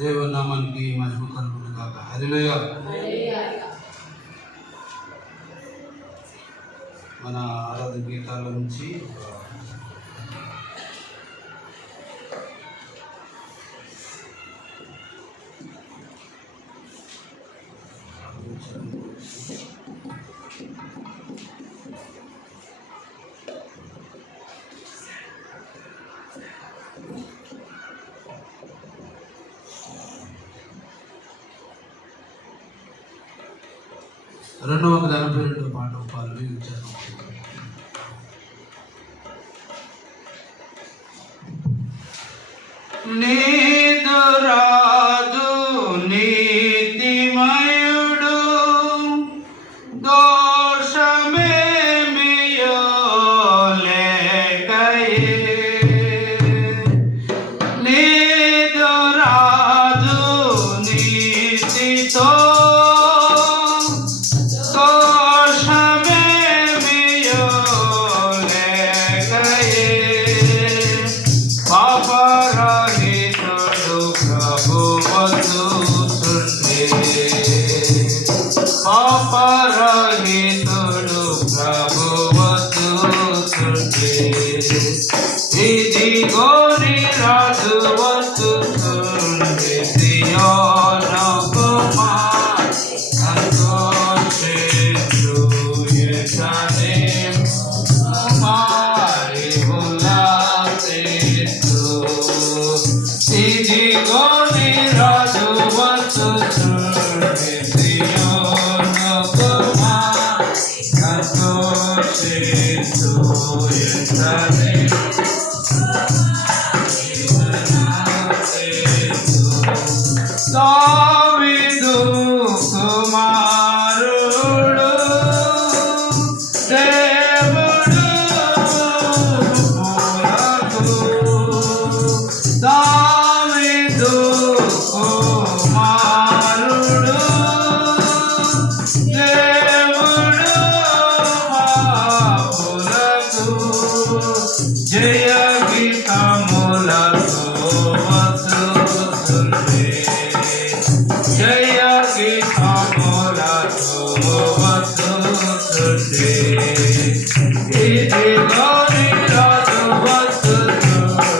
దేవుని నామానికి మహిమ కలుగును గాక. హల్లెలూయా. మన ఆరాధన గీతాల నుంచి రెండవ 42 పాట పాల్గొంచాను. నీదు రాజు నీతిమయుడు దోషమేమియో లేకయే. నీదు రాజు నీతితో పాపరహితుడు ప్రభువస్తుతుండే. ఇదిగో నీ రాజు వస్తుతుండే. సియోను కుమారి సంతోషించు యెరూషలేము కుమారి ఉల్లాసిస్తూ. ఇదిగో నీ రాజు వస్తుతుండే. దావీదు కుమారుడు దేవుడు పూరకు. దావీదు కుమారుడు దేవుడు పూరకు. జయ గీతములతో వస్తుతుండే. జయ గీతములతో వస్తుతుండే. ఇదిగో నీ రాజు వస్తుతుండే.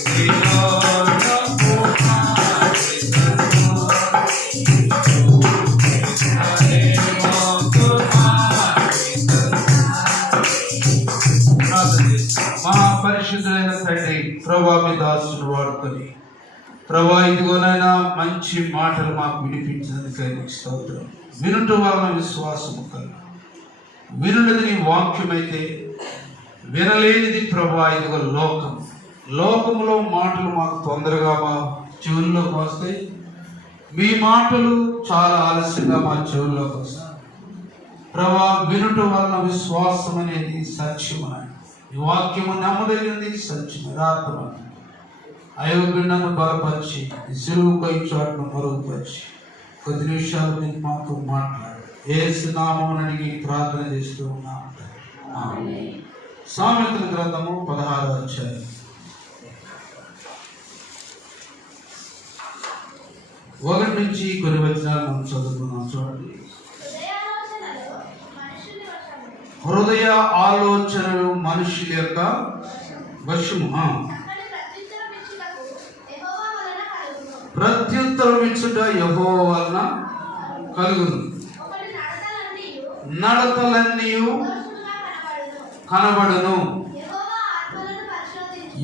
సియోను కుమారి మహాపరిశుద్ధులైన తండ్రి, ప్రభువా మీ దాసుని వాడుకొని ప్రభువా ఇదిగోనైనా మంచి మాటలు మాకు వినిపించినందుకై నీకు స్తోత్రం. వినుట వలన విశ్వాసము కలుగు. వినున్నది నీ వాక్యమైతే వినలేనిది ప్రభువా ఇదిగో లోకములో మాటలు మాకు తొందరగా మా చెవుల్లోకి వస్తాయి. మీ మాటలు చాలా ఆలస్యంగా మా చెవుల్లోకి వస్తాయి. ప్రభువా వినుట వలన విశ్వాసం అనేది సత్యమైన ఈ వాక్యము నమ్మదగినది, సత్యం యథార్థమైనది. అయోగ్యులను బలపరిచి నిజరువుకై చోట్ను మరుగుపరిచి కొద్ది నిమిషాలు మీరు మాతో మాట్లాడు. యేసు నామమున అడిగి ప్రార్థన చేస్తూ ఉన్నాము. సామెతల గ్రంథము 16వ అధ్యాయం 1 నుంచి కొన్ని వచనాలు మనం చదువుకున్నాం. చూడండి. హృదయ ఆలోచనలు మనుషుల యొక్క వశము. ప్రత్యుత్తరం ఇచ్చుట యెహోవా వలన కలుగును. నడతలన్నీ కనబడును.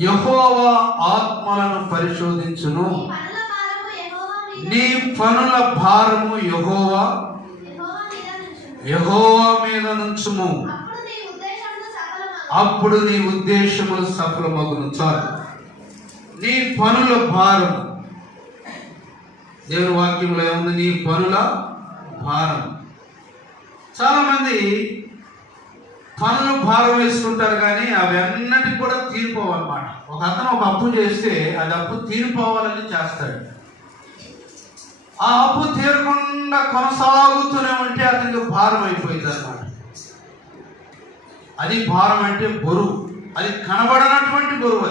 యెహోవా ఆత్మలను పరిశోధించును. నీ పనుల భారము యెహోవా మీద నుంచుము. అప్పుడు నీ ఉద్దేశములు సఫలమగును. చాలు. నీ పనుల భారం దేవుని వాక్యంలో ఏముంది? నీ పనుల భారం. చాలా మంది పనులు భారం వేసుకుంటారు, కానీ అవి అన్నిటికి కూడా తీరిపోవన్నమాట. ఒక అతను ఒక అప్పు చేస్తే అది అప్పు తీరిపోవాలని చేస్తాడు. ఆ అప్పు తీరకుండా కొనసాగుతూనే ఉంటే అతనికి భారం అయిపోయింది అన్నమాట. అది భారం అంటే బరువు. అది కనబడనటువంటి బరువు.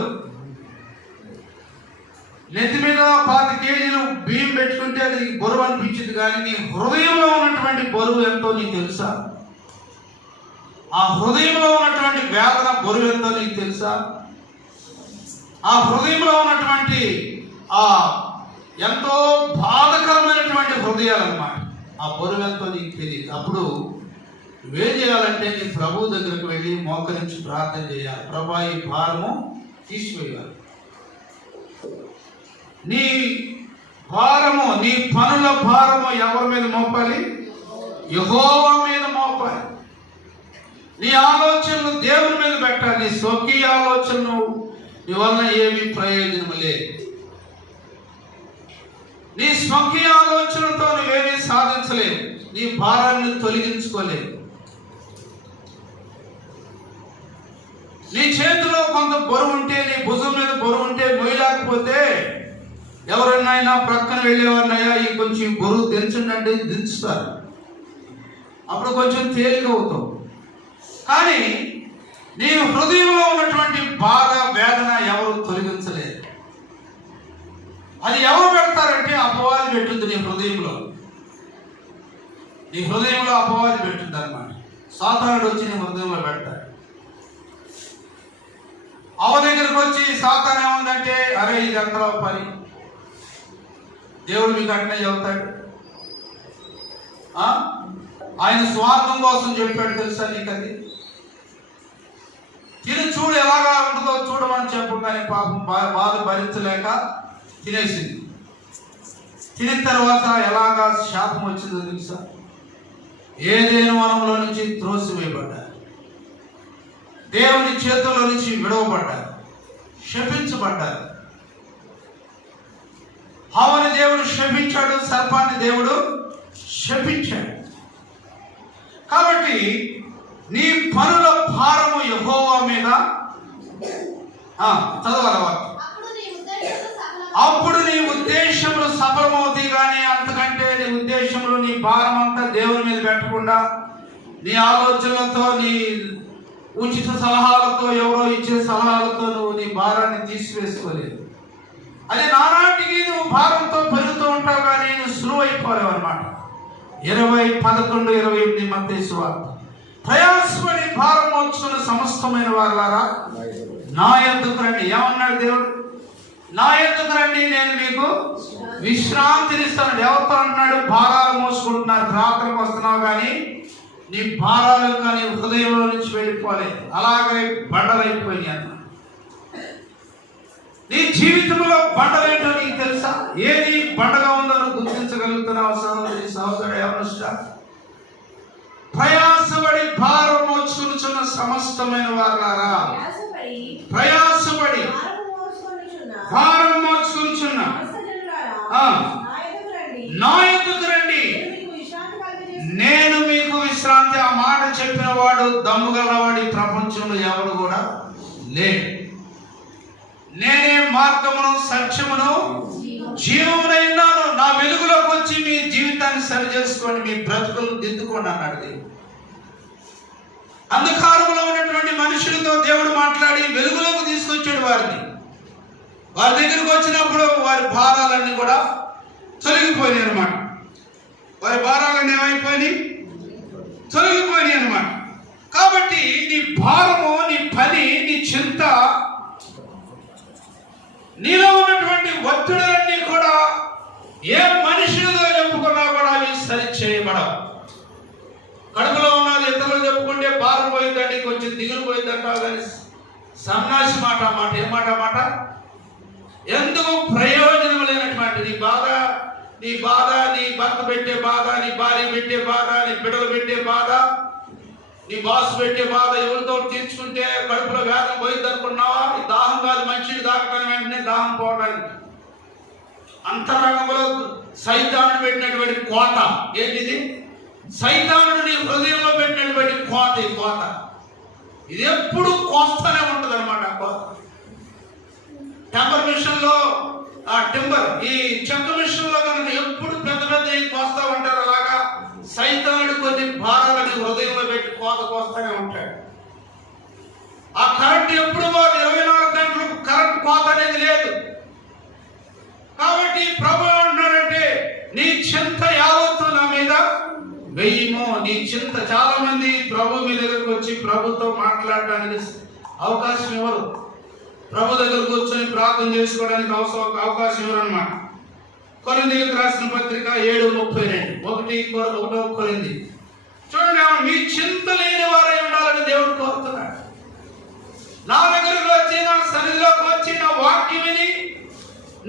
అది నెత్తి మీద 5 కేజీలు బియ్యం పెట్టుకుంటే అది బరువు అనిపించింది, కానీ నీ హృదయంలో ఉన్నటువంటి బరువు ఎంతో నీకు తెలుసా? ఆ హృదయంలో ఉన్నటువంటి వేదన బరువు ఎంతో నీకు తెలుసా? ఆ హృదయంలో ఉన్నటువంటి ఆ ఎంతో బాధకరమైనటువంటి హృదయాలు అన్నమాట. ఆ బరువు ఎంతో నీకు తెలియదు. అప్పుడు నువ్వేం చేయాలంటే నీ ప్రభు దగ్గరకు వెళ్ళి మోకరించి ప్రార్థన చేయాలి. ప్రభా, ఈ భారము తీసివేయాలి. నీ భారము, నీ పనుల భారము ఎవరి మీద మోపాలి? యెహోవా మీద మోపాలి. నీ ఆలోచనలు దేవుని మీద పెట్టాలి. నీ స్వకీయ ఆలోచనలు నీ వలన ఏమీ ప్రయోజనం లేదు. నీ స్వకీయ ఆలోచనలతో నువ్వేమీ సాధించలేవు. నీ భారాన్ని తొలగించుకోలేవు. నీ చేతిలో కొంత బరువు ఉంటే, నీ భుజం మీద బరువు ఉంటే మొయ్యలేకపోతే ఎవరన్నా ప్రక్కన వెళ్ళేవారినయ్యా ఈ కొంచెం బరువు దించండి అంటే దించుతారు. అప్పుడు కొంచెం తేలిక అవుతావు. కానీ నీ హృదయంలో ఉన్నటువంటి బాధ, వేదన ఎవరు తొలగించలేరు. అది ఎవరు పెడతారంటే అపవాది పెట్టుంది నీ హృదయంలో. నీ హృదయంలో అపవాది పెట్టింది అన్నమాట. సాతానుడు వచ్చి నీ హృదయంలో పెడతాడు. అవ దగ్గరకు వచ్చి సాతాను ఏముందంటే, అరే ఇది ఎక్కడ పని, దేవుడు మీకు అట్నే చెబుతాడు. ఆయన స్వార్థం కోసం చెప్పాడు తెలుసా నీకు? అది తిని చూడు ఎలాగా ఉంటుందో చూడమని చెప్పు. కానీ పాపం బాధ భరించలేక తినేసింది. తినిన తర్వాత ఎలాగా శాపం వచ్చిందో తెలుసా? ఏదేను వనంలో నుంచి త్రోసివేయబడ్డారు, దేవుని చేతుల్లో నుంచి విడవబడ్డారు, శపించబడ్డారు. హవ్వని దేవుడు శపించాడు, సర్పాన్ని దేవుడు శపించాడు. కాబట్టి నీ పనుల భారము యెహోవా మీద చదవాలి. అప్పుడు నీ ఉద్దేశములు సఫలమవుతాయి. కానీ అంతకంటే నీ ఉద్దేశములు, నీ భారం అంతా దేవుని మీద పెట్టకుండా నీ ఆలోచనలతో, నీ ఉచిత సలహాలతో, ఎవరో ఇచ్చే సలహాలతో నువ్వు నీ భారాన్ని తీసివేసుకోలేదు. అది నానాటికి నువ్వు భారంతో పెరుగుతూ ఉంటావు, కానీ నువ్వు సులువు అయిపోలేవు అనమాట. 20:11-28 మత్తయి సువార్త. ప్రయాసపడి భారం మోచుకున్న సమస్తమైన వారులారా నా యొద్దకు రండి. ఏమన్నాడు దేవుడు? నా యొద్దకు రండి, నేను మీకు విశ్రాంతిని ఇస్తాను. ఎవరితో అంటున్నాడు? భారాలు మోసుకుంటున్నారు, ప్రార్థనకు వస్తున్నావు కానీ నీ భారాలు కానీ హృదయంలో నుంచి వెళ్ళిపోలేదు. అలాగే బండలైపోయినాయి అన్న. నీ జీవితంలో బండలేంటో నీకు తెలుసా? ఏది బండగా ఉందో నువ్వు గుర్తించగలుగుతున్నావు సహోదరి, సహోదరుడు, ఎవరిష్టా? ప్రయాసపడి భారం మోచుకున్న సమస్తమైన వారులారా, ప్రయాసపడి భారం మోచుకున్న నా యొద్దకు రండి, నేను మీకు విశ్రాంతి. ఆ మాట చెప్పిన వాడు, దమ్ము గలవాడి ప్రపంచంలో ఎవరు కూడా లేడు. నేనే మార్గమును, సత్యమును, జీవమునైనాను. నా వెలుగులోకి వచ్చి మీ జీవితాన్ని సరి చేసుకోండి, మీ బ్రతుకులను దిద్దుకోండి అన్నాడు దేవుడు. అంధకారంలో ఉన్నటువంటి మనుషులతో దేవుడు మాట్లాడి వెలుగులోకి తీసుకొచ్చాడు వారిని. వారి దగ్గరకు వచ్చినప్పుడు వారి భారాలన్నీ కూడా తొలగిపోయినాయి అనమాట. వారి భారాలన్నీ ఏమైపోయినాయి? తొలగిపోయినాయి అనమాట. కాబట్టి నీ భారము, నీ పని, నీ చింత, నీలో ఉన్నటువంటి ఒత్తిడులన్నీ కూడా ఏ మనుషులతో చెప్పుకున్నా కూడా అవి సరి చేయబడవు. కడుపులో ఉన్నది ఇతరులు చెప్పుకుంటే భారం పోయిందండి, కొంచెం దిగులు పోయిందంటావు, కానీ సన్నాసి మాట ఏ మాట ఎందుకు ప్రయోజనం లేనటువంటి నీ బాధ, నీ భర్త పెట్టే బాధ, నీ భార్య పెట్టే బాధ, నీ బిడ్డలు పెట్టే బాధ, నీ బాస్ పెట్టే బాధ, ఎవరితో తీర్చుకుంటే కడుపులో వేదన పోయింది అనుకున్నావా? ఈ దాహం కాదు, మనిషిని దాకడానికి వెంటనే దాహం పోవడానికి. అంతరంగంలో సైతానుడు పెట్టినటువంటి కోత ఏంటిది? సైతానుడు నీ హృదయంలో పెట్టినటువంటి కోత. ఈ కోత ఇది ఎప్పుడు కోస్తూనే ఉంటుంది అనమాట. ఆ కోత టెంపర్ మిషన్ లో, ఆ టింబర్, ఈ చెక్క మిషన్ లో కనుక ఎప్పుడు పెద్ద కోస్తా ఉంటారు. అలాగా సైతానుడు కొన్ని భారాలని హృదయంలో పెట్టి కోస్తూనే ఉంటాడు. ఆ కరెంట్ ఎప్పుడు 24 గంటలకు కరెంట్ కోత అనేది లేదు. కాబట్టి ప్రభు ఏమంటున్నాడంటే నీ చింత యావత్తు నా మీద వెయ్యము. నీ చింత, చాలా మంది ప్రభు మీ దగ్గరకు వచ్చి ప్రభుతో మాట్లాడడానికి అవకాశం ఇవ్వరు. ప్రభు దగ్గర కూర్చొని ప్రార్థన చేసుకోవడానికి అవకాశం ఇవ్వరు అన్నమాట. కొరింథీయులకు రాసిన పత్రిక 7:32 1 కొరింథీ చూడండి, మీ చింత లేని వారై ఉండాలని దేవుడు కోరుతున్నాడు. నా దగ్గరకు వచ్చి, నా సన్నిధిలోకి వచ్చి, నా వాక్యం విని,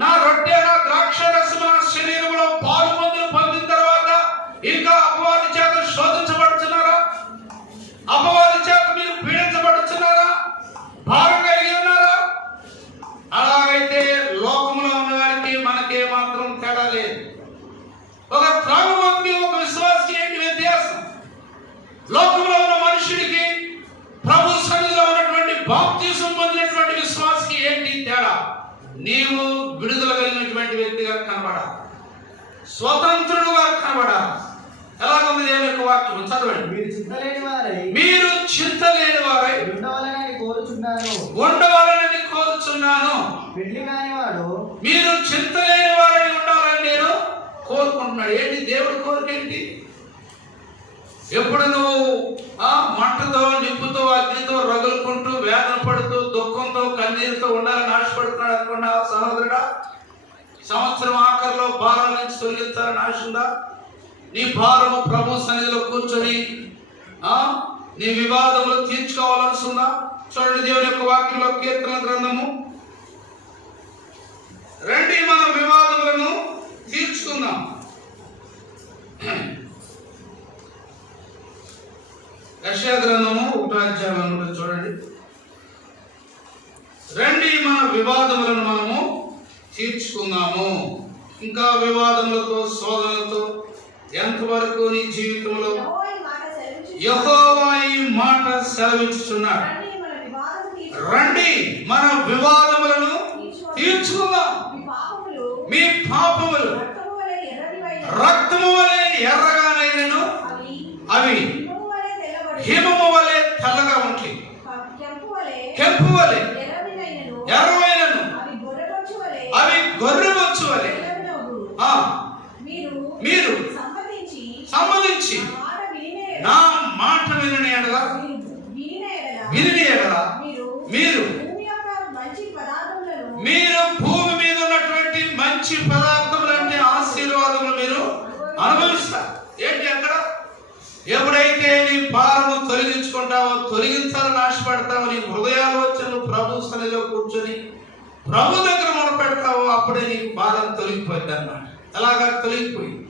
నా రొట్టె, నా ద్రాక్ష రసం, నా శరీరంలో పాలు మందులు పొందిన తర్వాత ఇంకా అపవాది చేత శోధించబడుతున్నారా? అపవాది చేత మీరు పీడించబడుతున్నారా? భారం కలిగి ఉన్నారా? అలాగైతే లోకంలో ఉన్న వారికి మనకే మాత్రం తేడా లేదు. ఒక త్రాగుబోతుకి ఒక విశ్వాసకి ఏంటి వ్యత్యాసం? లోకంలో ఉన్న మనుషుడికి ప్రభు సన్నిధిలో ఉన్నటువంటి బాప్తిసం పొందినటువంటి విశ్వాసకి ఏంటి తేడా? నీవు విడుదల కలిగినటువంటి వ్యక్తిగా కనబడాలి, స్వతంత్రుడుగా కనబడాలి. ఎలాగుంది దేవుని యొక్క వాక్యం? చదవండి. మీరు చింతలేని వారై ఉండవాలని కోరుచున్నాను. మీరు చింతలేని వారై ఉండాలని నేను కోరుకుంటున్నాడు. ఏంటి దేవుడి కోరిక? ఏంటి? ఎప్పుడు నువ్వు మంటతో, నిప్పుతో, అగ్నితో రగులుకుంటూ, వేదన పడుతూ, దుఃఖంతో, కన్నీరుతో ఉండాలని ఆశపడుతున్నాడు అనుకున్నా సహోదరుడా? సంవత్సరం ఆఖరిలో భారం నుంచి తొలగించాలని ఆశ ఉందా? నీ భారము ప్రభు సన్నిధిలో కూర్చొని నీ వివాదములు తీర్చుకోవాలని ఉందా? చూడండి దేవుని యొక్క వాక్యంలో, కీర్తన గ్రంథము, రండి మన వివాదములను తీర్చుకుందాం. యెషయా గ్రంథము 1వ అధ్యాయం చూడండి. రండి మన వివాదములను మనము తీర్చుకుందాము. ఇంకా వివాదములతో, శోధనలతో ఎంతవరకు నీ జీవితంలో యెహోవా ఈ మాట సెలవిస్తున్నాడు. రండి మన వివాదములను తీర్చుకుందాం. మీ పాపములు రక్తము వలె ఎర్రగానైనను అవి హిమము వలె తెల్లగా ఉంటాయి. కెంపు వలె ఎర్రమైనను అవి గొర్రెబొచ్చు వలె. మీరు సంబంధించి నా మాట వినని ఎడల మీరు భూమి మీద ఉన్నటువంటి మంచి పదార్థములు అంటే ఆశీర్వాదములు మీరు అనుభవిస్తారు. ఏంటి అక్కడ? ఎప్పుడైతే నీ భారము తొలగించుకుంటావో, తొలగించాలని ఆశపడతావో, నీ హృదయాలోచనలు ప్రభు సన్నిధిలో కూర్చొని ప్రభు దగ్గర మొదలుపెడతావో, అప్పుడే నీకు భారం తొలగిపోయింది అన్నమాట. అలాగా తొలగిపోయింది.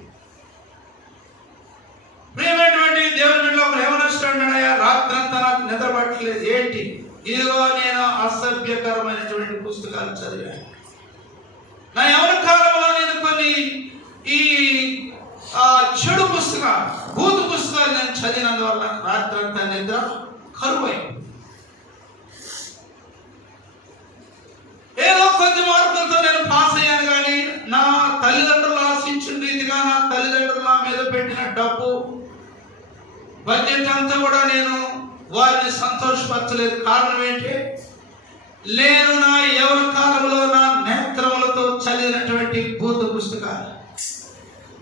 ప్రియమైనటువంటి దేవుని బిడ్డలు, ఒక యవనస్తుడయ్యా, రాత్రంతా నాకు నిద్ర పట్టలేదు. ఏంటి? ఇదిగో నేను అసభ్యకరమైనటువంటి పుస్తకాలు చదివాను. నా యవన కాలంలో నేను కొన్ని ఈ చెడు పుస్తకాలు, భూత పుస్తకాలు నేను చదివినందువల్ల రాత్రంతా నిద్ర కరువైంది. ఏదో కొద్ది మార్కులతో నేను పాస్ అయ్యాను, కానీ నా తల్లిదండ్రులు ఆశించిన రీతిగా నా తల్లిదండ్రులు నా మీద పెట్టిన డబ్బు బడ్జెట్ అంతా కూడా నేను వారిని సంతోషపరచలేదు. కారణం ఏంటి? నేను నా యవన కాలంలో నా నేత్రములతో చదివినటువంటి భూత పుస్తకాలు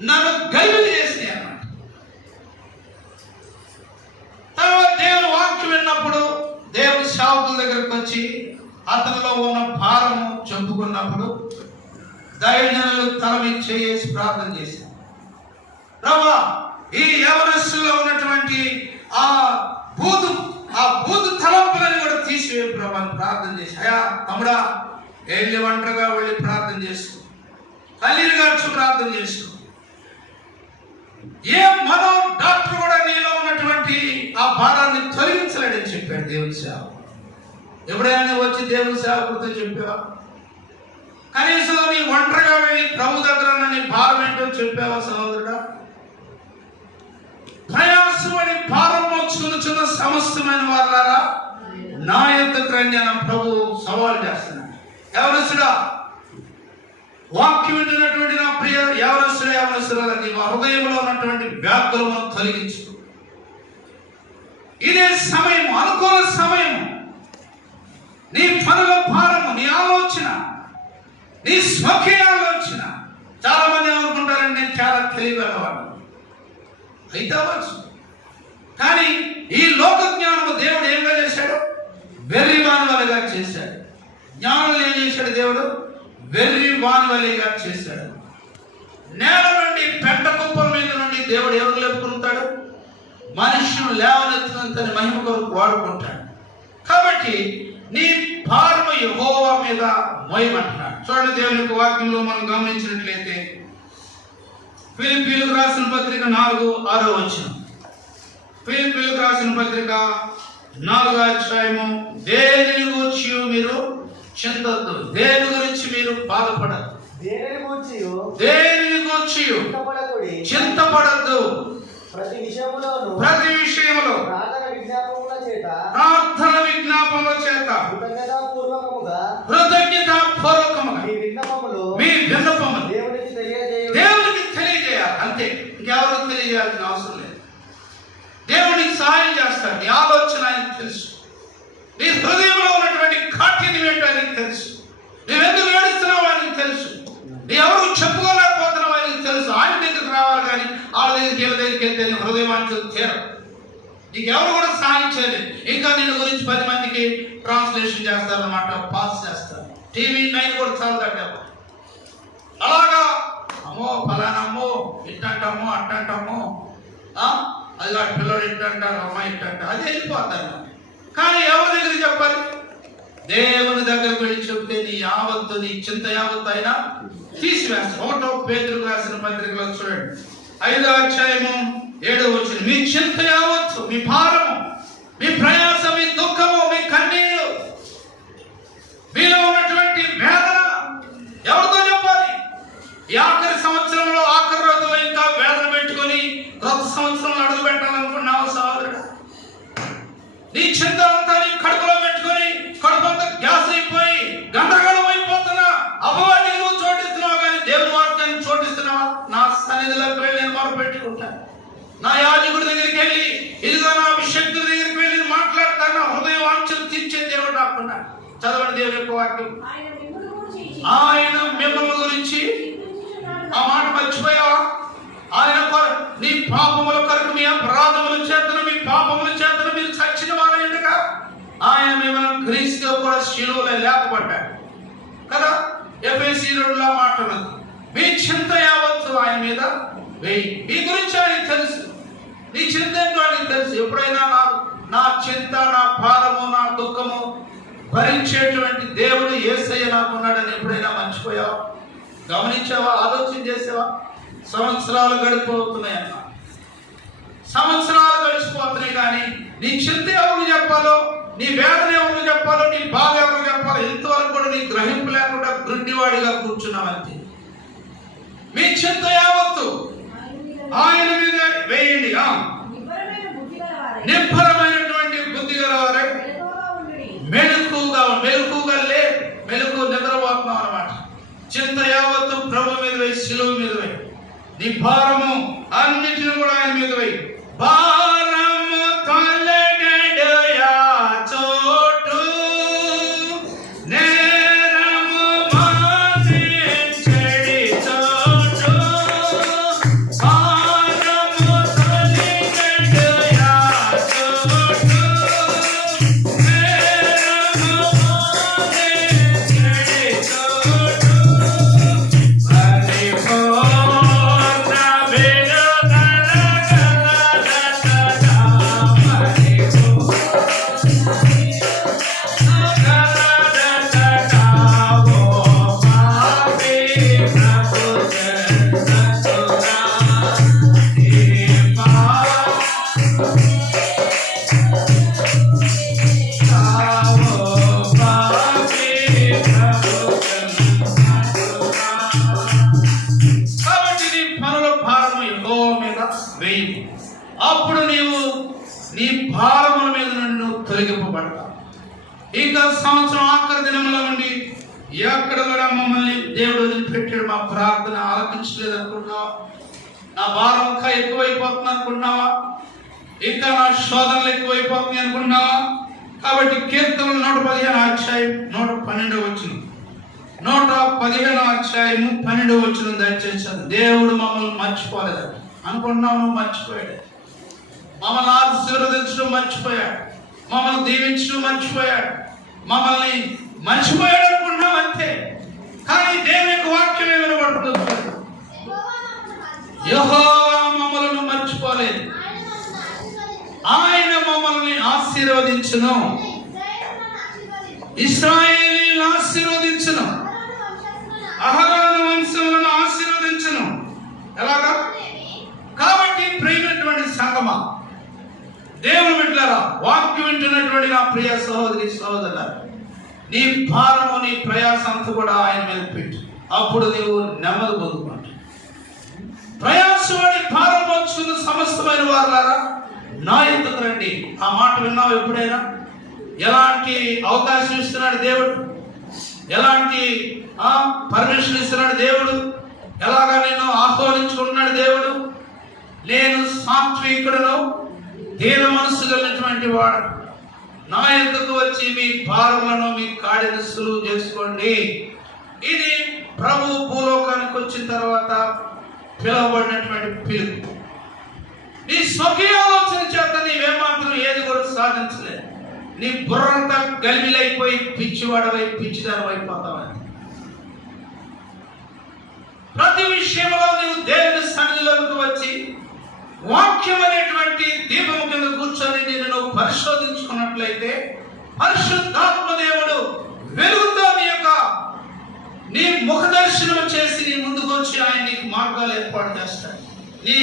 నన్ను గలిబిలి చేసినాయి అన్నమాట. తర్వాత దేవుని వాక్యం విన్నప్పుడు, దేవుని సేవకుల దగ్గరకు వచ్చి అతనిలో ఉన్న భారము చంపుకున్నప్పుడు దైవజనులు తల మీద చేసి ప్రార్థన చేశారు. ప్రభువా, ఈ యవనస్తులో ఉన్నటువంటి ఆ భూత తలంపులను కూడా తీసివే ప్రభు అని ప్రార్థన చేసి, అయ్యా తమ్ముడా, వెళ్ళి ఒంటరిగా వెళ్ళి ప్రార్థన చేసుకో, కన్నీరు గార్చి ప్రార్థన చేసుకో. ఏ మనో డాక్టర్ కూడా నీలో ఉన్నటువంటి ఆ భారాన్ని తొలగించలేడని చెప్పాడు దేవుని సేవ. ఎప్పుడైనా వచ్చి దేవుని సేవకుడితో చెప్పావా? కనీసం నీ ఒంటరిగా వెళ్ళి ప్రభు దగ్గర నీ భారం ఏంటో చెప్పావా సహోదరుడా? ప్రయాసమని భారం మోచుకుని చిన్న సమస్తమైన వాళ్ళారా నా యొద్దకు రండి అని ప్రభు సవాల్ చేస్తున్నాడు. యవనస్తుడా, వాక్యం వింటున్నటువంటి నా ప్రియ యవనస్తుడా, నీ హృదయంలో ఉన్నటువంటి వ్యాకులమును తొలగించు. ఇదే సమయం, అనుకూల సమయం. నీ పనుల భారము, నీ ఆలోచన, నీ స్వకీయ ఆలోచన చాలా మంది ఏమనుకుంటారండి, నేను చాలా తెలియగలవాడు అయితే అవ్వచ్చు. కానీ ఈ లోక జ్ఞానము దేవుడు ఏంగా చేశాడు? వెర్రి వానివలిగా చేశాడు. జ్ఞానం ఏం చేశాడు దేవుడు? వెర్రి వానివలిగా చేశాడు. నేల నుండి పెంట కుప్పల మీద నుండి దేవుడు ఎవరు లేపుకుంటాడు? మనుషులు లేవనెత్తినంత మహిమ కొరకు వాడుకుంటాడు. కాబట్టి నీ భారము యెహోవా మీద మోయమంటున్నాడు. చూడండి, దేవుని యొక్క వాక్యంలో మనం గమనించినట్లయితే ఫిలిప్పీయులకు రాసిన పత్రిక 4:6 ఫిలిప్పీయులకు రాసిన పత్రిక 4వ అధ్యాయము, దేనిని గురించి మీరు చింతొద్దు, దేని గురించి మీరు బాధపడదు, దేనిని గురించి చింతపడద్దు, ప్రతి విషయములో ప్రార్థన విజ్ఞాపముల చేత కృతజ్ఞతాపూర్వకముగా మీ విన్నపములు దేవునికి తెలియజేయాలి. అంతే, ఇంకెవరికి తెలియజేయాల్సిన అవసరం లేదు. దేవునికి సహాయం చేస్తాడు. నీ ఆలోచన ఆయనకు తెలుసు, నీ హృదయంలో ఉన్నటువంటి కాఠిన్యం ఏంటో ఆయనకు తెలుసు, నువ్వెందుకు ఏడుస్తున్నావు ఆయనకు తెలుసు, నీ ఎవరు చెప్పుకోలేకపోతున్నావు ఆయనకు తెలుసు. ఆయన దగ్గరికి రావాలి, కానీ వాళ్ళ దగ్గరికి వీళ్ళ దగ్గరికి వెళ్తే నీ హృదయవాంఛలు తీరవు. నీకెవరు కూడా సహాయం చేయలేదు. ఇంకా నిన్ను గురించి 10 మందికి ట్రాన్స్లేషన్ చేస్తారన్నమాట, పాస్ చేస్తారు. టీవీ 9 కూడా చాలా తగ్గాము. అలాగా అమ్మో ఫలానమ్మో ఇట్టంటమ్మో అట్టంటమ్మో, అది వాటి పిల్లలు ఇట్టంటారు, అమ్మాయి ఇట్టంటారు, అది వెళ్ళిపోతారు. కానీ ఎవరి దగ్గర చెప్పాలి? దేవుని దగ్గరకు వెళ్ళి చెప్తే నీ యావత్తు, నీ చింత యావత్తు అయినా తీసివేస్తాడు. 1వ పేతురుకు రాసిన పత్రికలో చూడండి, 5వ అధ్యాయము 7వ వచనం, మీ చింత యావత్తు, మీ భారము, మీ ప్రయాస, మీ దుఃఖము, మీ కన్నీరు, మీలో ఉన్నటువంటి వేదన ఎవరితో చెప్పాలి? ఈ ఆఖరి సంవత్సరంలో, ఆఖరి రోజుల్లో ఇంకా వేదన పెట్టుకొని కొత్త సంవత్సరంలో అడుగు పెట్టాలనుకున్నావు సహోదరుడు? నీ చింత అంతా నీ కడుపులో పెట్టుకొని కడుపంతా గ్యాస్ అయిపోయి గందరగోళం అయిపోతున్నా అపవాదికి నువ్వు చోటిస్తున్నావు, కానీ దేవుని వాక్యాన్ని చోటిస్తున్నావా? నా సన్నిధిలోకి వెళ్ళి నేను మొదలు పెట్టుకుంటాను, నా యాజకుడి దగ్గరికి వెళ్ళి, ఇదిగో నా అభిషేక్తుడి దగ్గరికి వెళ్ళి మాట్లాడతాను. హృదయ వాంఛలు తీర్చే దేవుడు నాకున్నా. చదవండి దేవుని యొక్క వాక్యం. ఆయన మిమ్మల్ని గురించి, ఆ మాట మర్చిపోయావా? ఆయన నీ పాపముల కొరకు, మీ అపరాధముల చేతను, మీ పాపముల చేతను మీరు చచ్చిన వారైనగా ఆయన మిమ్మల్ని క్రీస్తు కూడా శిలువలో లేపబడ్డాడు కదా. ఎఫెసీ 2లో మాట ఉన్నది, మీ చింత యావత్తు ఆయన మీద వేయి. మీ గురించి ఆయనకు తెలుసు, నీ చింత ఏంటో ఆయనకు తెలుసు. ఎప్పుడైనా నా చింత, నా భారము, నా దుఃఖము భరించేటువంటి దేవుడు యేసయ్య నాకున్నాడని ఎప్పుడైనా మర్చిపోయావా? గమనించావా? ఆలోచన చేసావా? సంవత్సరాలు గడిపోతున్నాయన్న, సంవత్సరాలు గడిచిపోతున్నాయి, కానీ నీ చింత ఎవరు చెప్పాలో, నీ వేదన ఎవరు చెప్పాలో, నీ బాధ ఎవరు చెప్పాలో ఇంతవరకు కూడా నీ గ్రహింపు లేకుండా గుడ్డివాడిగా కూర్చున్నావంతే. మీ చింత యావత్తు ఆయన మీద వేయండి. నిబ్బరమైనటువంటి బుద్ధి గలవారే మెలకుగా నిద్రపోతున్నాం అన్నమాట. చింత యావత్తు ప్రభు మీద వేయి, శిలువ మీద వేయి. నీ భారము అన్నిటిని కూడా ఆయన మీద వేయి. భారము తొలగెడయా చోటు, నేరము మానించెడి చోటు, భారము తొలగెడయా చోటు, నేరము మానించెడి చోటు, అప్పుడు నీవు నీ భారముల మీద నుండి తొలగింపబడతావు. ఇంకా సంవత్సరం ఆఖరి దినముల నుండి ఎక్కడ కూడా మమ్మల్ని దేవుడు వదిలిపెట్టాడు, మా ప్రార్థన ఆలకించలేదు అనుకున్నావా? నా భారం ఇంకా ఎక్కువైపోతుంది అనుకున్నావా? ఇంకా నా శోధనలు ఎక్కువైపోతున్నాయి అనుకున్నావా? కాబట్టి కీర్తనలు 115 అధ్యాయం 112 వచనం, 115వ అధ్యాయము 12వ వచనం దయచేసి దేవుడు మమ్మల్ని మర్చిపోలేదు అనుకుంటున్నావు, నువ్వు మర్చిపోయాడు. మమ్మల్ని ఆశీర్వదించడం మర్చిపోయాడు, మమ్మల్ని దీవించడం మర్చిపోయాడు, మమ్మల్ని మర్చిపోయాడు అనుకుంటున్నావు అంతే. కానీ దేవుని యొక్క వాక్యం ఏమైనా పడుతుంది, యెహోవా మమ్మల్ని మర్చిపోలేదు, ఆయన మమ్మల్ని ఆశీర్వదించును, ఇశ్రాయేలీయులను ఆశీర్వదించును, అహరోను వంశములను ఆశీర్వదించును. ఎలాగా? కాబట్టి ప్రియమైనటువంటి సంగమా, దేవుని బిడ్డలారా, వాక్యం వింటున్నటువంటి నా ప్రియ సహోదరి సహోదరులారా, నీ భారము నీ ప్రయాసం అంతా కూడా ఆయన మీద పెట్టు. అప్పుడు నీవు నెమ్మది పొందుకుంటావు. ప్రయాసవాడి భారం మోచుకున్న సమస్తమైన వారులారా నా యొద్దకు రండి. ఆ మాట విన్నావు ఎప్పుడైనా? ఎలాంటి అవకాశం ఇస్తున్నాడు దేవుడు, ఎలాంటి పర్మిషన్ ఇస్తున్నాడు దేవుడు, ఎలాగా నేను ఆహ్వానించుకుంటున్నాడు దేవుడు. నేను సాత్వికుడను, దీన మనసు కలిగినటువంటి వాడు, నా యొద్దకు వచ్చి మీ భారములను మీ కాడిని సులువు చేసుకోండి. ఇది ప్రభు భూలోకానికి వచ్చిన తర్వాత పిలువబడినటువంటి పిలుపు. నీ స్వకీయ ఆలోచన చేత నీవేమాత్రం ఏది కూడా సాధించలేదు. నీ బుర్రంతా గలిబిలైపోయి పిచ్చివాడవై పిచ్చిదానం అయిపోతావని. ప్రతి విషయంలో నీవు దేవుని సన్నిధిలోకి వచ్చి వాక్యం అనేటువంటి దీపము కింద కూర్చొని నేను పరిశోధించుకున్నట్లయితే పరిశుద్ధాత్మ దేవుడు వెలుగుతో నీ ముఖ దర్శనం చేసి నీ ముందుకు వచ్చి ఆయన నీకు మార్గాలు ఏర్పాటు చేస్తాడు. నీ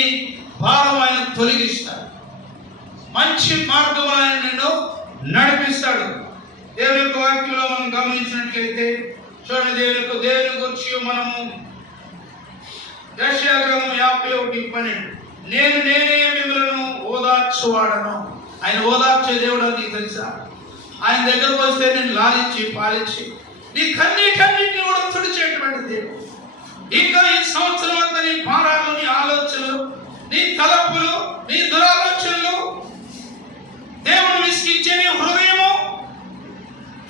భారం ఆయన తొలగిస్తాడు, మంచి మార్గం ఆయన నిన్ను నడిపిస్తాడు. దేవుని యొక్క వాక్యంలో మనం గమనించినట్లయితే చూడండి, దేవుని గురించి మనము యెషయా గ్రంథం 51:12 నేనే మిమ్మల్ని ఓదార్చువాడను. ఆయన ఓదార్చే దేవుడు అని నీకు తెలుసా? ఆయన దగ్గరకు వస్తే నేను లాలించి పాలించి నీ కన్నీటిని కూడా తుడిచేటువంటి దేవుడు. ఇంకా ఈ సంవత్సరం అంతా నీ భారాలు, నీ ఆలోచనలు, నీ తలపులు, నీ దురాలోచనలు, దేవుడు విసిగించే నీ హృదయము,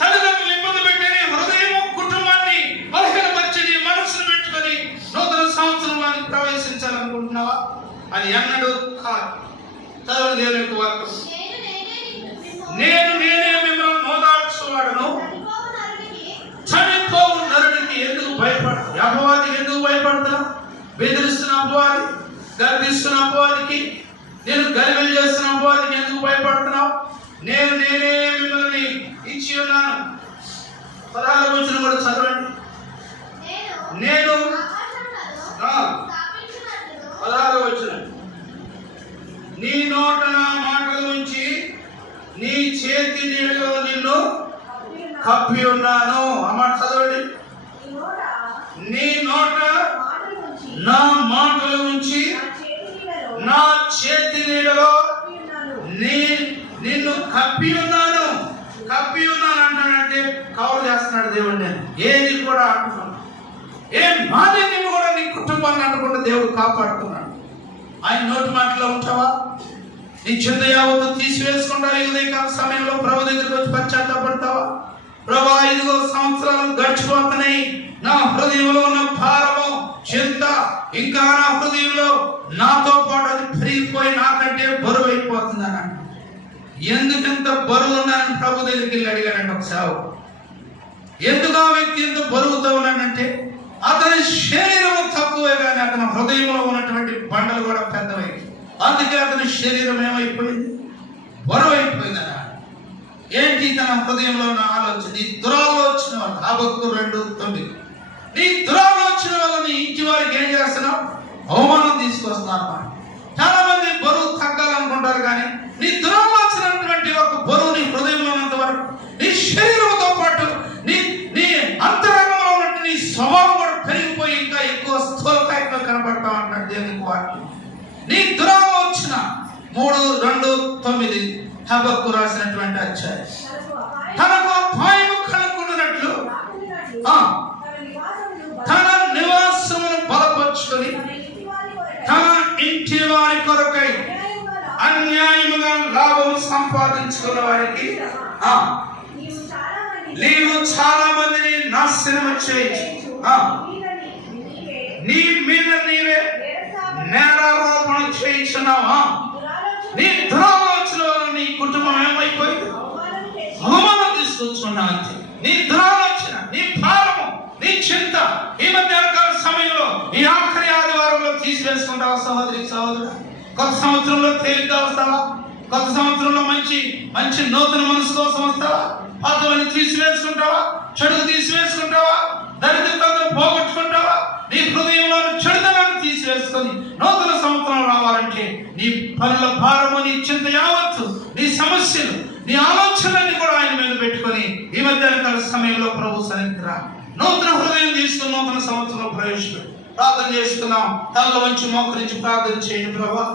తల్లిదండ్రులు ఇబ్బంది పెట్టే నీ హృదయము, కుటుంబాన్ని బలహీనపరిచే నీ మనసును పెట్టుకొని నూతన సంవత్సరంలోకి ప్రవేశించాలనుకుంటున్నావా? అది ఎన్నడూ కాదు. చదువు దేవుని యొక్క వాక్యం. నేనే మిమ్మల్ని ఓదార్చువాడను, చనిపోవు నరుడికి ఎందుకు భయపడతావు? అపవాదికి ఎందుకు భయపడతావు? బెదిరిస్తున్న అపవాది, గర్భిస్తున్న అపవాదికి, నేను గర్భిణి చేస్తున్న అపవాదికి ఎందుకు భయపడుతున్నావు? నేనే మిమ్మల్ని ఇచ్చి ఉన్నాను. 16వ వచనం కూడా చదవండి. నేను 16వ వచనం, నీ నోట నా మాటల నుంచి నీ చేతి నీడలో నిన్ను కప్పి ఉన్నాను. ఆ మాట చదవండి. నీ నోట నా మాటల నుంచి నా చేతి నీడలో నిన్ను కప్పి ఉన్నాను. కప్పి ఉన్నాను అంటాడంటే కవర్ చేస్తున్నాడు దేవుడు. నేను ఏది కూడా అంటున్నాను, ఏ మాదిని కూడా నీ కుటుంబాన్ని అనుకుంటే దేవుడు కాపాడుతున్నాడు. ఆయన నోటి మాటలో ఉంటావా? నీ చింత యావత్తు తీసివేసుకుంటా ఉదయకాల సమయంలో ప్రభు దగ్గరికి వచ్చి పశ్చాత్తాపడతావా? ప్రభా, 5 సంవత్సరాలు గడిచిపోతున్నాయి, నా హృదయంలో ఉన్న భారము, చింత ఇంకా నా హృదయంలో నాతో పాటు అది పెరిగిపోయి నాకంటే బరువు అయిపోతుందని. ఎందుకంత బరువు ఉన్నానని ప్రభు దగ్గరికి వెళ్ళి అడిగాడంటే ఒక సేవకు. ఎందుకు ఆ వ్యక్తి ఎంత బరువుతో ఉన్నాడంటే అతని శరీరం తక్కువే కానీ అతని హృదయంలో ఉన్నటువంటి బండలు కూడా పెద్దవై, అందుకే అతని శరీరం ఏమైపోయింది? బరువు అయిపోయింది అన్నాడు. ఏంటి తన హృదయంలో ఉన్న ఆలోచన? నీ దురాలోచన వల్ల. హబక్కూ 2:9 నీ దురాలోచన వల్ల నీ ఇంటి వారికి ఏం చేస్తున్నావు? అవమానం తీసుకొస్తున్నారు. చాలా మంది బరువు తగ్గాలనుకుంటారు, కానీ నీ దురాలోచన అటువంటి ఒక బరువు నీ హృదయంలో ఉన్నంత వరకు నీ శరీరంతో పాటు నీ అంతరంగంలో ఉన్నట్టు నీ స్వభావం కూడా పెరిగిపోయి ఇంకా ఎక్కువ స్థూలకాయంగా కనబడతావు అంటాడు దేవుని వాక్యం. నీ దురాలోచన 3:2-9 హబక్కూ రాసినటువంటి అధ్యాయం. తనకు అపాయము కనుక్కున్నట్లు తన నివాసమును బలపరుచుకొని తన ఇంటి వారి కొరకై అన్యాయముగా లాభం సంపాదించుకున్న వారికి నీవు చాలా మందిని నాశనం చేయొచ్చు. నీ మీద నీవే నేరారోపణ చేయించున్నావా? నీ దురాలోచన నీ కుటుంబం ఏమైపోయింది? అవమానం తీసుకొచ్చున్నా అంతే. నీ దురాలోచన, నీ భారము, నీ చింత ఈ మధ్యకాల సమయంలో ఈ ఆఖరి ఆదివారంలో తీసివేసుకుంటావా సహోదరి సహోదరుడు? కొత్త సంవత్సరంలో తేలిగ్గా వస్తావా? కొత్త సంవత్సరంలో మంచి మంచి నూతన మనసు కోసం వస్తావా? పాతవని తీసివేసుకుంటావా? చెడుకు తీసివేసుకుంటావా? దరిద్రతను పోగొట్టుకుంటావా? నీ హృదయంలో చెడుతనాన్ని తీసివేసుకొని నూతన సంవత్సరం రావాలంటే నీ పనుల భారము, నీ చింత యావత్తు, నీ సమస్యలు, నీ ఆలోచనలన్నీ కూడా ఆయన మీద పెట్టుకొని ఈ మధ్యాహ్నకాల సమయంలో ప్రభు సన్నిధికి రా. నూతన హృదయం తీసుకుని నూతన సంవత్సరంలో ప్రవేశపెట్టు. ప్రార్థన చేసుకున్నాం. తల్ల వంచి మోకరించి ప్రార్థన చేయండి. ప్రభా,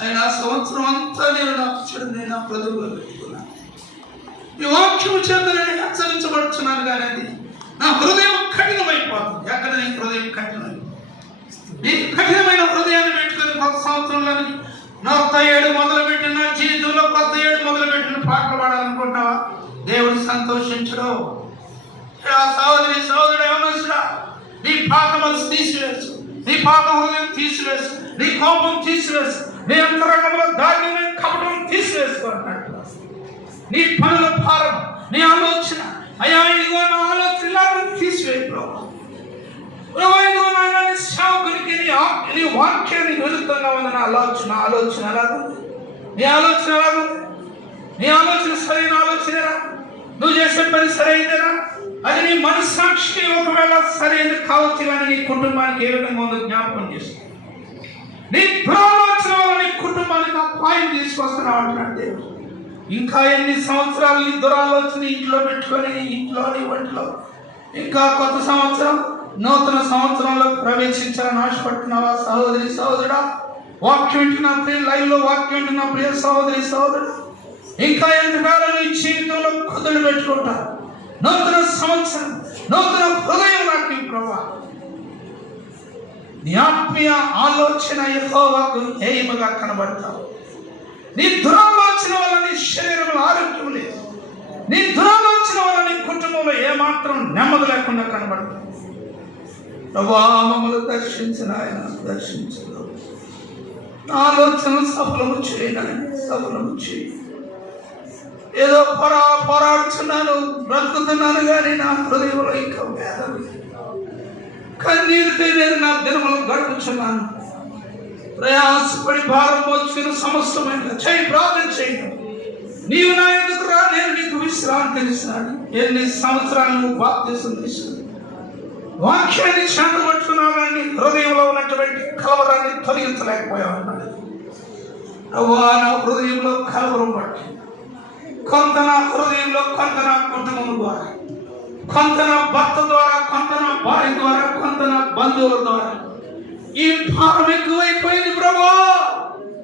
ఆయన సంవత్సరం అంతా నేను నా చెడుని నా ప్రజల్లో పెట్టుకున్నాను. ఈ వాక్యం చేత నేను హెచ్చరించబడుతున్నాను, కానీ అది నా హృదయం కఠినమైపోతుంది. ఎక్కడ నీ హృదయం కఠినమైపోతుంది? ఈ కఠినమైన హృదయాన్ని పెట్టుకుని కొత్త సంవత్సరంలో కొత్త ఏడు మొదలుపెట్టిన జీవితంలో కొత్త ఏడు మొదలుపెట్టిన పాటలు పాడాలనుకుంటావా? దేవుడు సంతోషించడు. సహోదరి సహోదరుడు ఏమన్నా నీ పాత మనసు తీసివేసు, నీ పాత హృదయం తీసివేసు, నీ కోపం తీసివేసు, నీ అంతరంగంలో దాన్ని కపటం తీసివేసుకున్నట్టు నీ పనుల భారం, నీ ఆలోచన, అయ్యా ఇదిగో నా ఆలోచన ఇలా తీసివేయు. ఇదిగో నాయన నీ సేవకునికి నీ వాక్యాన్ని విరుద్ధంగా ఉంది నా ఆలోచన. ఆలోచన ఎలాగుంది? నీ ఆలోచన ఎలాగుంది? నీ ఆలోచన సరైన ఆలోచనేనా? నువ్వు చేసే పని సరైనదేనా? అది నీ మనస్సాక్షికి ఒకవేళ సరైనది కావచ్చు, కానీ నీ కుటుంబానికి ఏ విధంగా ఉందో జ్ఞాపకం చేసుకో. నీ దురాలోచన వల్ల నీ కుటుంబానికి అపాయం తీసుకొస్తున్నావు అంటున్నాడు దేవుడు. ఇంకా ఎన్ని సంవత్సరాలు నీ దురాలోచన ఇంట్లో పెట్టుకొని ఇంట్లో నీ ఒంట్లో ఇంకా కొత్త సంవత్సరం నూతన సంవత్సరంలో ప్రవేశించాలని ఆశపడుతున్నావా సహోదరి సహోదరుడా? వాక్యం వింటున్నా ప్రియ, లైవ్ లో వాక్యం వింటున్నా ప్రియ సహోదరి సహోదరుడు, ఇంకా ఎంతకాలం నీ జీవితంలో కుదులు పెట్టుకుంటా? నూతన సంవత్సరం, నూతన హృదయం నాకు ప్రభా. నీ ఆత్మీయ ఆలోచన యెహోవాకు హేయముగా కనబడతావు. నీ దురాలోచన వల్ల నీ శరీరంలో ఆరోగ్యం లేదు. నీ దురాలోచన వల్ల నీ కుటుంబంలో ఏమాత్రం నెమ్మది లేకుండా కనబడతావు. ప్రభా, మమ్మల్ని దర్శించిన ఆయన దర్శించదు. నా ఆలోచన సఫలము చేయను, సఫలము చేయి. ఏదో పోరాడుతున్నాను, బ్రతుకుతున్నాను, కానీ నా హృదయంలో ఇంకా వేదన, కన్నీరుతో నేను నా దినములు గడుపుచున్నాను. ప్రయాసపడి భారం మోచుకుని సమస్తమైన చేయి, ప్రార్థన చేయను. నీవు నా ఎందుకు రా, నేను నీకు విశ్రాంతి ఇస్తున్నాను. ఎన్ని సంవత్సరాలు నువ్వు బాప్తిసం తీసుకుని వాక్యాన్ని శాంతపట్టుకున్నావు, కానీ హృదయంలో ఉన్నటువంటి కలవరాన్ని తొలగించలేకపోయావు అన్నాడు. అవ్వా, నా హృదయంలో కలవరం పట్టి కొంత నా హృదయంలో, కొంత నా కుటుంబం ద్వారా, కొంత నా భర్త ద్వారా, కొంత నా భార్య ద్వారా, కొంత నా బంధువుల ద్వారా ఈ భారం ఎక్కువైపోయింది. ప్రభు,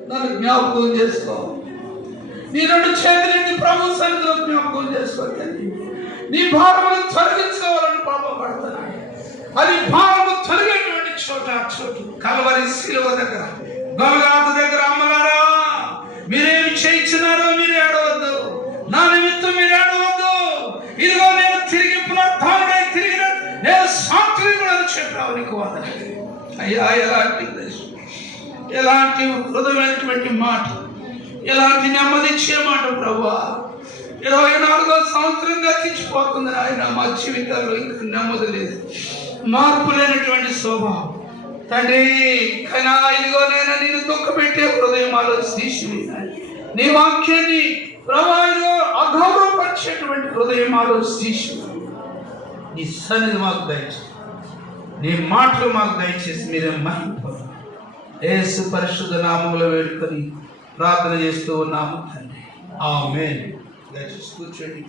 నన్ను జ్ఞాపకం చేసుకో. నీ రెండు చేతులెత్తి ప్రభు సన్నిధిలో జ్ఞాపకం చేసుకోవాలి. నీ భారమును తొలగించుకోవాలని పాపపడుతున్నాను. అది భారము తొలగేటువంటి చోటు కల్వరి శిలువ దగ్గర, గొల్గొతా దగ్గర అమ్మలారా, మీరేమి చేయించున్నారో మీరు ఏడవద్దు, నా నిమిత్తం మీరు ఏడవద్దు. ఇదిగో నేను తిరిగి పునరుద్ధానుడై తిరిగిన నేను సాక్షి కూడా చెప్పావు నీకు వందనాలు. అయ్యా, ఎలాంటి హృదయమైనటువంటి మాట, ఎలాంటి నెమ్మదిచ్చే మాట ప్రభువా. 24వ సంవత్సరం గతించిపోతుంది ఆయన, మా జీవితాల్లో ఇంకా నెమ్మది లేదు, మార్పు లేనటువంటి స్వభావం తండ్రి. కైనా ఇదిగో నేను నేను దుఃఖపెట్టే హృదయం ఆలోచించి నీ వాక్యాన్ని ప్రభావిలో అగౌరవపరిచేటువంటి హృదయం ఆలోచించి నీ సన్నిధి మాకు దయచేసి, నీ మాటలు మాకు దయచేసి మీరే మహిమ యేసు పరిశుద్ధ నామములో వేడుకొని ప్రార్థన చేస్తూ ఉన్నాము తండ్రి. ఆమేన్. దయచేసి కూర్చోండి.